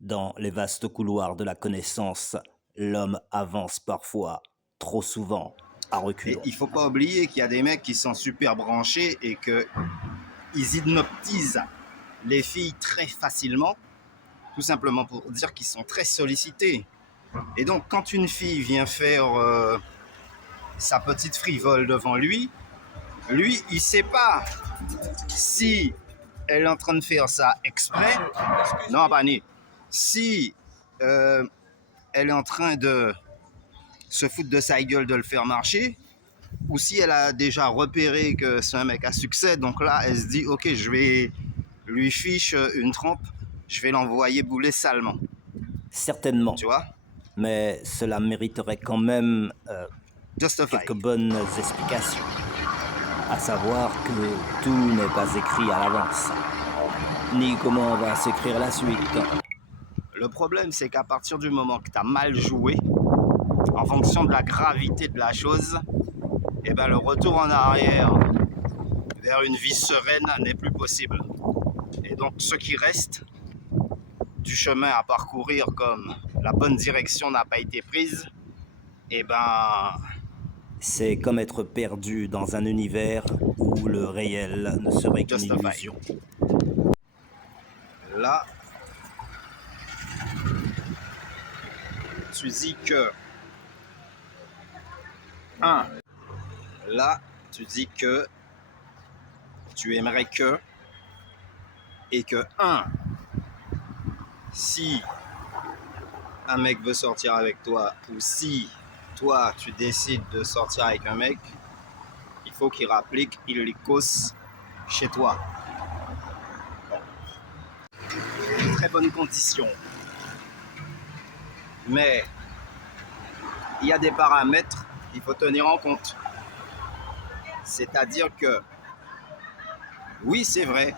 Dans les vastes couloirs de la connaissance, l'homme avance parfois, trop souvent, à Et reculons. il faut pas oublier qu'il y a des mecs qui sont super branchés et qu'ils hypnotisent les filles très facilement, tout simplement pour dire qu'ils sont très sollicités. Et donc, quand une fille vient faire sa petite frivole devant lui, il sait pas si elle est en train de faire ça exprès. Non, pas ni. Si elle est en train de se foutre de sa gueule de le faire marcher, ou si elle a déjà repéré que c'est un mec à succès, donc là, elle se dit, ok, je vais lui fiche une trempe, je vais l'envoyer bouler salement. Certainement, Tu vois? mais cela mériterait quand même Justify. quelques bonnes explications. À savoir que tout n'est pas écrit à l'avance, ni comment va s'écrire la suite. Le problème, c'est qu'à partir du moment que tu as mal joué, en fonction de la gravité de la chose, eh ben, le retour en arrière vers une vie sereine n'est plus possible. Et donc, ce qui reste du chemin à parcourir, comme la bonne direction n'a pas été prise, eh ben, C'est comme être perdu dans un univers où le réel ne serait qu'une justify. illusion. Là, tu dis que là, tu dis que tu aimerais que et que si un mec veut sortir avec toi ou si toi tu décides de sortir avec un mec, il faut qu'il rapplique illicos chez toi. Très bonne condition. Mais il y a des paramètres qu'il faut tenir en compte. C'est-à-dire que, oui, c'est vrai,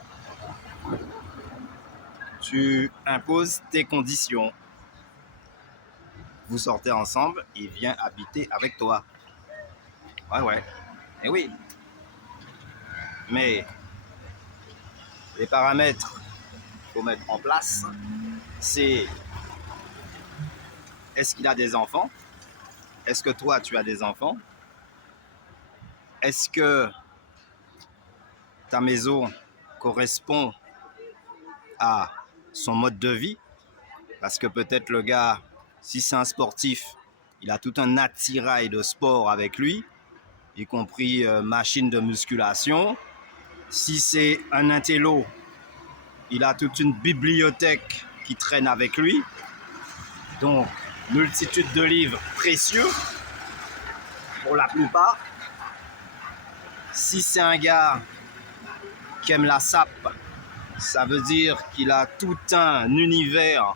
tu imposes tes conditions. Vous sortez ensemble, il vient habiter avec toi. Ouais. Et oui. Mais les paramètres qu'il faut mettre en place, c'est est-ce qu'il a des enfants? Est-ce que toi, tu as des enfants? Est-ce que ta maison correspond à son mode de vie? Parce que peut-être le gars, si c'est un sportif, il a tout un attirail de sport avec lui, y compris machine de musculation. Si c'est un intello, il a toute une bibliothèque qui traîne avec lui. Donc, multitude de livres précieux, pour la plupart. Si c'est un gars qui aime la sape, ça veut dire qu'il a tout un univers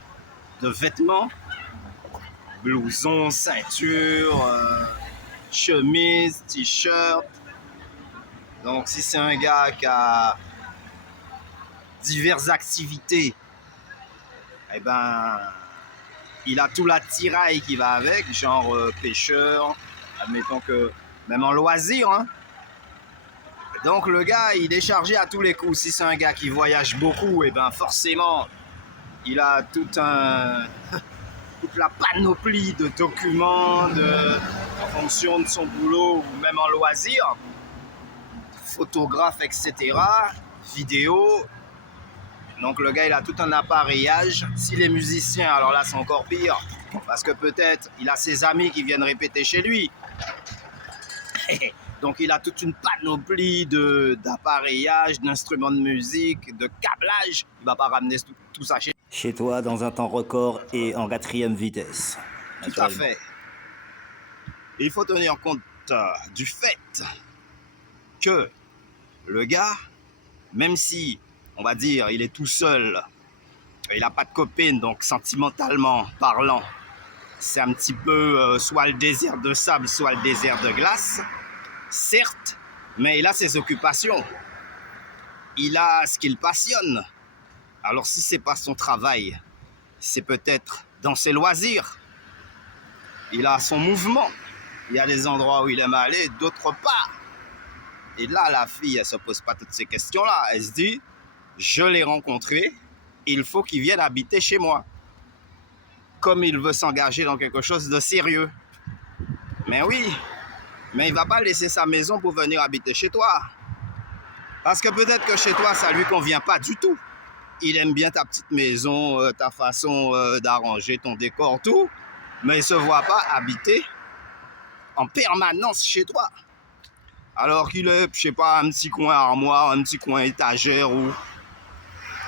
de vêtements, blouson, ceinture, chemise, t-shirt. Donc si c'est un gars qui a diverses activités, eh ben, il a tout l'attirail qui va avec, genre pêcheur, admettons que même en loisir, hein. Donc le gars, il est chargé à tous les coups. Si c'est un gars qui voyage beaucoup, et ben forcément, il a toute la panoplie de documents en fonction de son boulot ou même en loisir, photographe, etc., vidéo. Donc le gars, il a tout un appareillage. S'il est musicien, alors là, c'est encore pire. Parce que peut-être, il a ses amis qui viennent répéter chez lui. Donc il a toute une panoplie d'appareillage, d'instruments de musique, de câblage. Il ne va pas ramener tout ça Chez toi, dans un temps record et en 4e vitesse. Tout à fait. Et il faut tenir compte du fait que le gars, même si, on va dire, il est tout seul, il n'a pas de copine, donc sentimentalement parlant, c'est un petit peu soit le désert de sable, soit le désert de glace, certes, mais il a ses occupations. Il a ce qui le passionne. Alors si c'est pas son travail, c'est peut-être dans ses loisirs. Il a son mouvement. Il y a des endroits où il aime aller, d'autres pas. Et là, la fille, elle se pose pas toutes ces questions-là. Elle se dit, je l'ai rencontré, il faut qu'il vienne habiter chez moi. comme il veut s'engager dans quelque chose de sérieux. Mais oui, mais il ne va pas laisser sa maison pour venir habiter chez toi. Parce que peut-être que chez toi, ça ne lui convient pas du tout. Il aime bien ta petite maison, ta façon d'arranger ton décor, tout. Mais il ne se voit pas habiter en permanence chez toi. Alors qu'il est, je sais pas, un petit coin armoire, un petit coin étagère où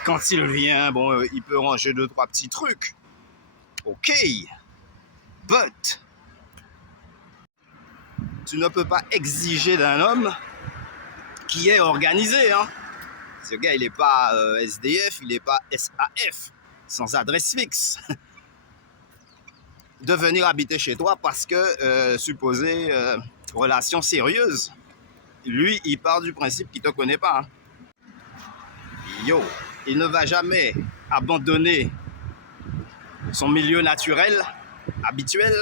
quand il vient, bon, il peut ranger 2-3 petits trucs. Ok, but tu ne peux pas exiger d'un homme qui est organisé. Hein. Ce gars, il n'est pas SDF, il n'est pas SAF, sans adresse fixe. De venir habiter chez toi parce que, supposé, relation sérieuse. Lui, il part du principe qu'il ne te connaît pas. Hein. Yo, il ne va jamais abandonner son milieu naturel, habituel,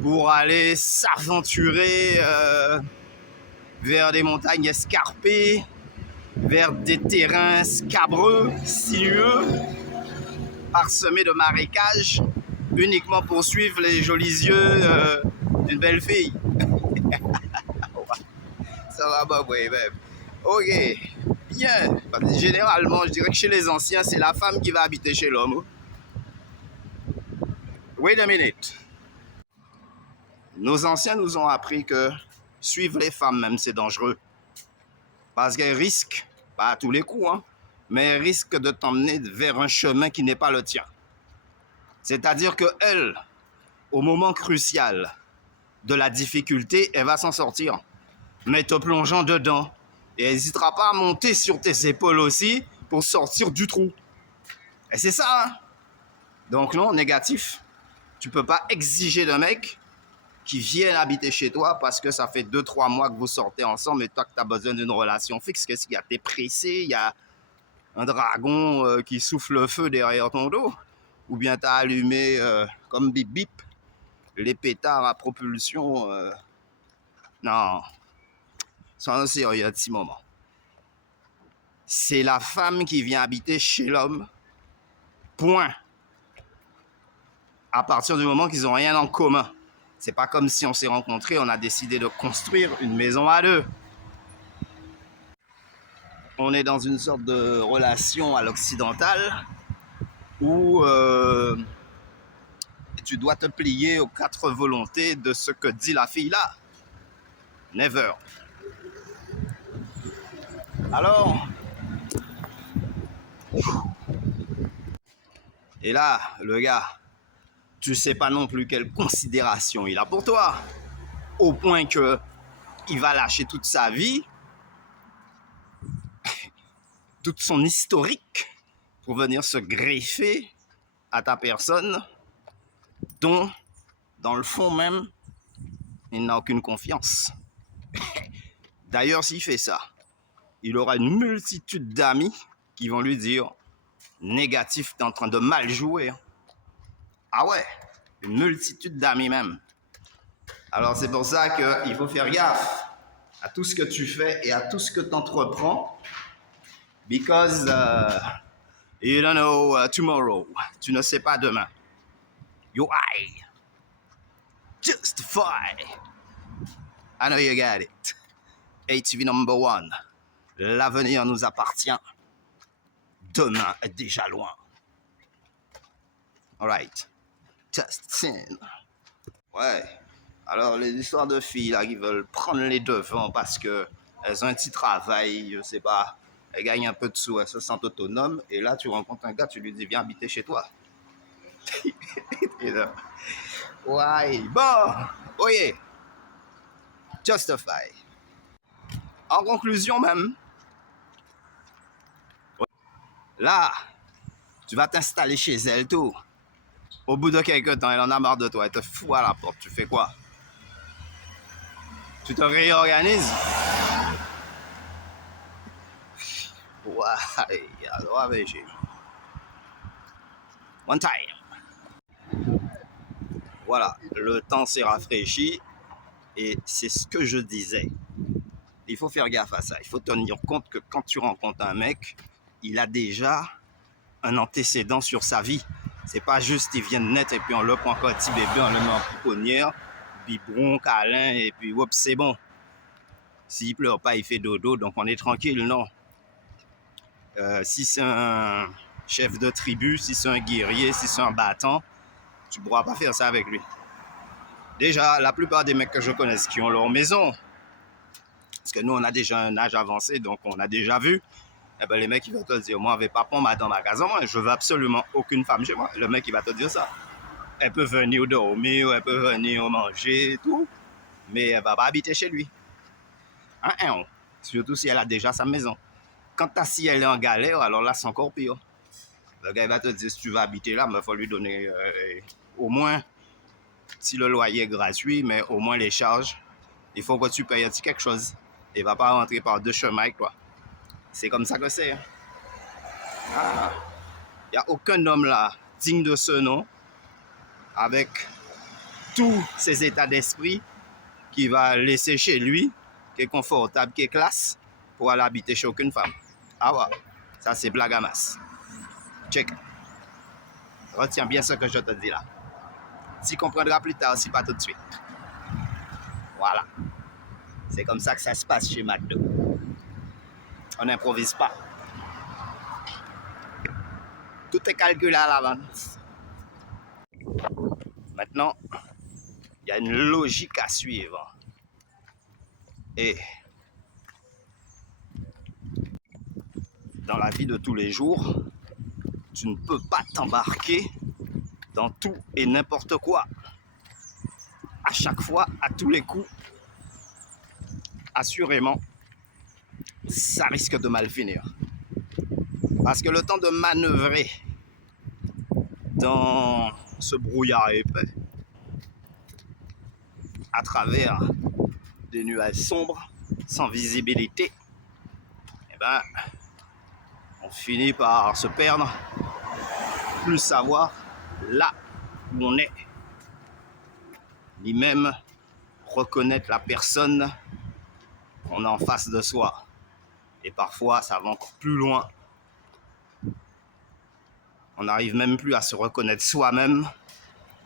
pour aller s'aventurer vers des montagnes escarpées, vers des terrains scabreux, sinueux, parsemés de marécages, uniquement pour suivre les jolis yeux d'une belle fille. Ça va pas, oui, même. Ok, bien. Généralement, je dirais que chez les anciens, c'est la femme qui va habiter chez l'homme. Wait a minute. Nos anciens nous ont appris que suivre les femmes même, c'est dangereux. Parce qu'elles risquent, pas à tous les coups, hein, mais elles risquent de t'emmener vers un chemin qui n'est pas le tien. C'est-à-dire qu'elle, au moment crucial de la difficulté, elle va s'en sortir. Mais te plongeant dedans. Et elle n'hésitera pas à monter sur tes épaules aussi pour sortir du trou. Et c'est ça, hein? Donc non, négatif. Tu peux pas exiger d'un mec qui vienne habiter chez toi parce que ça fait 2-3 mois que vous sortez ensemble et toi que tu as besoin d'une relation fixe. Qu'est-ce qu'il y a? T'es pressé, il y a un dragon qui souffle le feu derrière ton dos. Ou bien tu as allumé comme bip bip les pétards à propulsion. Non. Sans sérieux, petit moment. C'est la femme qui vient habiter chez l'homme. Point. À partir du moment qu'ils n'ont rien en commun. C'est pas comme si on s'est rencontrés, on a décidé de construire une maison à deux. On est dans une sorte de relation à l'occidental où tu dois te plier aux 4 volontés de ce que dit la fille là. Never. Alors, et là, le gars, tu sais pas non plus quelle considération il a pour toi, au point que il va lâcher toute sa vie, toute son historique, pour venir se greffer à ta personne, dont, dans le fond même, il n'a aucune confiance. D'ailleurs, s'il fait ça, il aura une multitude d'amis qui vont lui dire « Négatif, t'es en train de mal jouer. » Ah ouais, une multitude d'amis même. Alors c'est pour ça qu'il faut faire gaffe à tout ce que tu fais et à tout ce que tu entreprends. Because you don't know tomorrow. Tu ne sais pas demain. You I. Justify. I know you got it. ATV number 1. L'avenir nous appartient. Demain est déjà loin. Alright. Justin. Ouais. Alors, les histoires de filles là, qui veulent prendre les devants parce qu'elles ont un petit travail, je sais pas, elles gagnent un peu de sous, elles se sentent autonomes, et là, tu rencontres un gars, tu lui dis, viens habiter chez toi. Et là, ouais, bon, oui, justify. En conclusion même, là, tu vas t'installer chez elle, tout. Au bout de quelques temps, elle en a marre de toi, elle te fout à la porte, tu fais quoi? Tu te réorganises? Ouais, alors j'ai one time. Voilà, le temps s'est rafraîchi et c'est ce que je disais. Il faut faire gaffe à ça. Il faut tenir compte que quand tu rencontres un mec, il a déjà un antécédent sur sa vie. C'est pas juste ils viennent net et puis on le prend encore un petit bébé, on le met en pouponnière, biberon, câlin, et puis hop, c'est bon. S'il pleure pas, il fait dodo, donc on est tranquille, non. Si c'est un chef de tribu, si c'est un guerrier, si c'est un battant, tu ne pourras pas faire ça avec lui. Déjà, la plupart des mecs que je connais qui ont leur maison, parce que nous, on a déjà un âge avancé, donc on a déjà vu, eh ben, les mecs, ils vont te dire, moi, je ne vais pas prendre ma dans ma maison, je veux absolument aucune femme chez moi. Le mec, il va te dire ça. Elle peut venir dormir, elle peut venir manger et tout, mais elle ne va pas habiter chez lui. Surtout si elle a déjà sa maison. Quant à si elle est en galère, alors là, c'est encore pire. Le gars, il va te dire, si tu vas habiter là, il faut lui donner au moins, si le loyer est gratuit, mais au moins les charges, il faut que tu payes quelque chose. Il ne va pas rentrer par deux chemins avec toi. C'est comme ça que c'est. Il n'y a aucun homme là, digne de ce nom, avec tous ses états d'esprit, qui va laisser chez lui, qui est confortable, qui est classe, pour aller habiter chez aucune femme. Ah ouais, ça c'est blague à masse. Check. Retiens bien ce que je te dis là. Tu comprendras plus tard, si pas tout de suite. Voilà. C'est comme ça que ça se passe chez McDo. On n'improvise pas. Tout est calculé à l'avance. Maintenant, il y a une logique à suivre. Et dans la vie de tous les jours, tu ne peux pas t'embarquer dans tout et n'importe quoi. À chaque fois, à tous les coups, assurément, ça risque de mal finir. Parce que le temps de manœuvrer dans ce brouillard épais, à travers des nuages sombres, sans visibilité, eh ben, on finit par se perdre, plus savoir là où on est, ni même reconnaître la personne qu'on a en face de soi. Et parfois, ça va encore plus loin. On n'arrive même plus à se reconnaître soi-même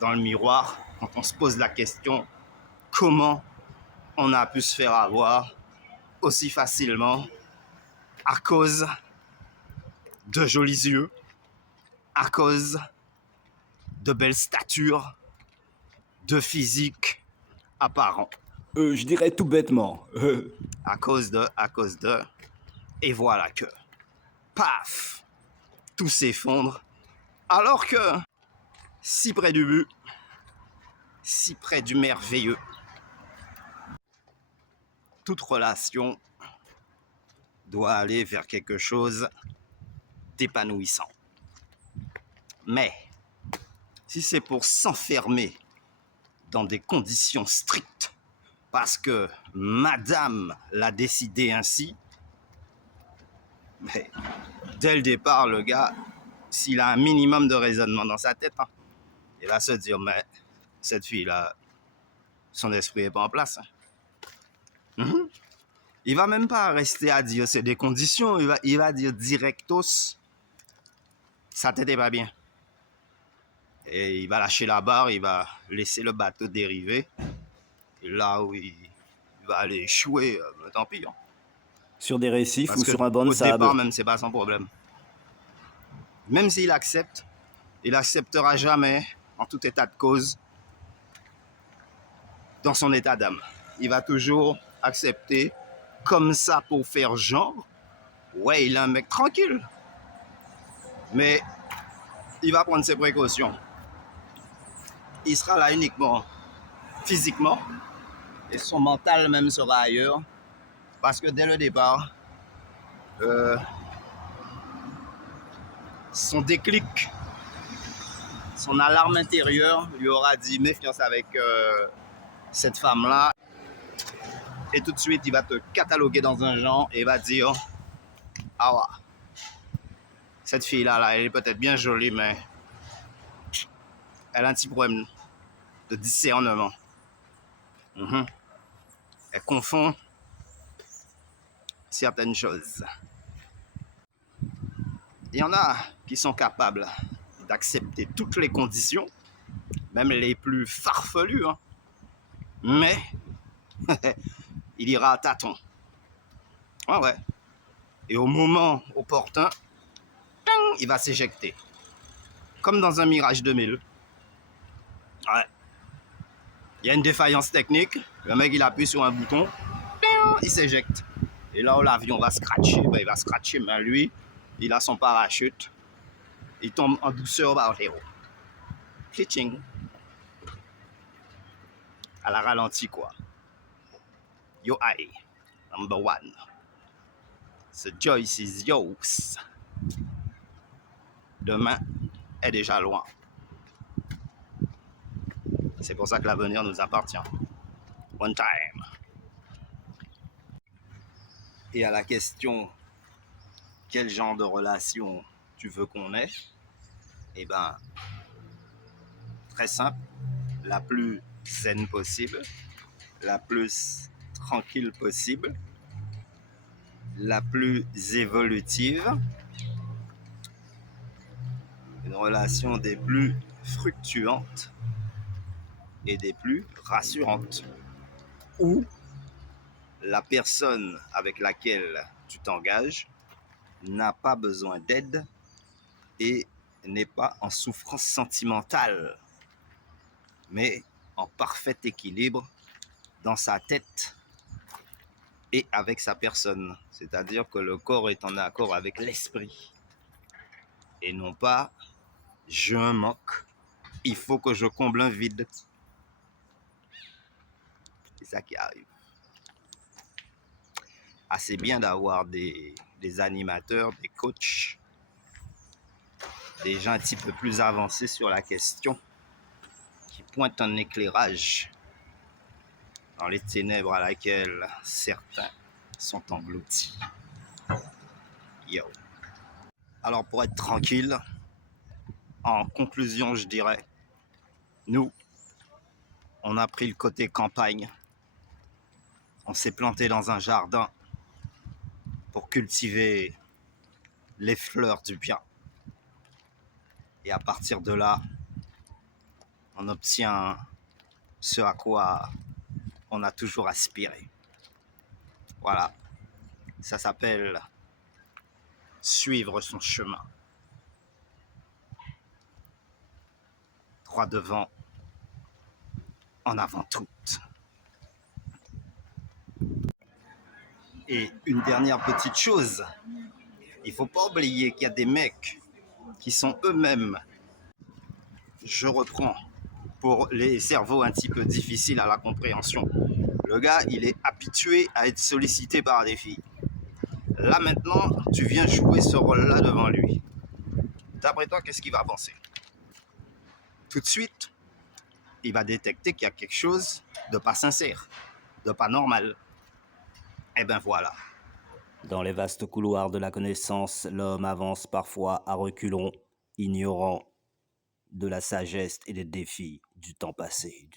dans le miroir quand on se pose la question comment on a pu se faire avoir aussi facilement à cause de jolis yeux, à cause de belles statures, de physique apparent. Je dirais tout bêtement. À cause de, et voilà que, paf, tout s'effondre, alors que, si près du but, si près du merveilleux, toute relation doit aller vers quelque chose d'épanouissant. Mais, si c'est pour s'enfermer dans des conditions strictes, parce que madame l'a décidé ainsi, mais dès le départ, le gars, s'il a un minimum de raisonnement dans sa tête, il va se dire, mais cette fille-là, son esprit n'est pas en place. Il va même pas rester à dire c'est des conditions, il va dire directos, sa tête n'est pas bien. Et il va lâcher la barre, il va laisser le bateau dériver. Et là où il va aller échouer, tant pis. Sur des récifs parce ou sur un banc de sable. Au départ, même, c'est pas son problème. Même s'il accepte, il n'acceptera jamais, en tout état de cause, dans son état d'âme. Il va toujours accepter comme ça pour faire genre. Ouais, il est un mec tranquille. Mais il va prendre ses précautions. Il sera là uniquement physiquement et son mental même sera ailleurs. Parce que dès le départ, son déclic, son alarme intérieure lui aura dit méfiance avec cette femme-là. Et tout de suite, il va te cataloguer dans un genre et va dire ah ouais, cette fille-là, elle est peut-être bien jolie, mais elle a un petit problème de discernement. Elle confond certaines choses. Il y en a qui sont capables d'accepter toutes les conditions, même les plus farfelues, hein. Mais il ira à tâtons. Ah ouais. Et au moment opportun, il va s'éjecter. Comme dans un Mirage 2000. Ouais. Il y a une défaillance technique, le mec il appuie sur un bouton, il s'éjecte. Et là où l'avion va scratcher, il va scratcher, mais lui, il a son parachute, il tombe en douceur vers le héros. Pitching. À la ralenti quoi. Yo aïe, number one. The Joyce is yours. Demain est déjà loin. C'est pour ça que l'avenir nous appartient. One time. Et à la question, quel genre de relation tu veux qu'on ait? Eh ben, très simple, la plus zen possible, la plus tranquille possible, la plus évolutive, une relation des plus fructuantes et des plus rassurantes, où la personne avec laquelle tu t'engages n'a pas besoin d'aide et n'est pas en souffrance sentimentale, mais en parfait équilibre dans sa tête et avec sa personne. C'est-à-dire que le corps est en accord avec l'esprit. Et non pas, j'ai un manque, il faut que je comble un vide. C'est ça qui arrive. Ah, c'est bien d'avoir des animateurs, des coachs, des gens un petit peu plus avancés sur la question, qui pointent un éclairage dans les ténèbres à laquelle certains sont engloutis. Yo. Alors pour être tranquille, en conclusion je dirais, nous, on a pris le côté campagne, on s'est planté dans un jardin pour cultiver les fleurs du bien. Et à partir de là, on obtient ce à quoi on a toujours aspiré. Voilà, ça s'appelle suivre son chemin. Droit devant, en avant toute. Et une dernière petite chose, il ne faut pas oublier qu'il y a des mecs qui sont eux-mêmes, je reprends, pour les cerveaux un petit peu difficiles à la compréhension. Le gars, il est habitué à être sollicité par des filles. Là maintenant, tu viens jouer ce rôle-là devant lui. D'après toi, qu'est-ce qu'il va penser? Tout de suite, il va détecter qu'il y a quelque chose de pas sincère, de pas normal. Et ben voilà. Dans les vastes couloirs de la connaissance, l'homme avance parfois à reculons, ignorant de la sagesse et des défis du temps passé,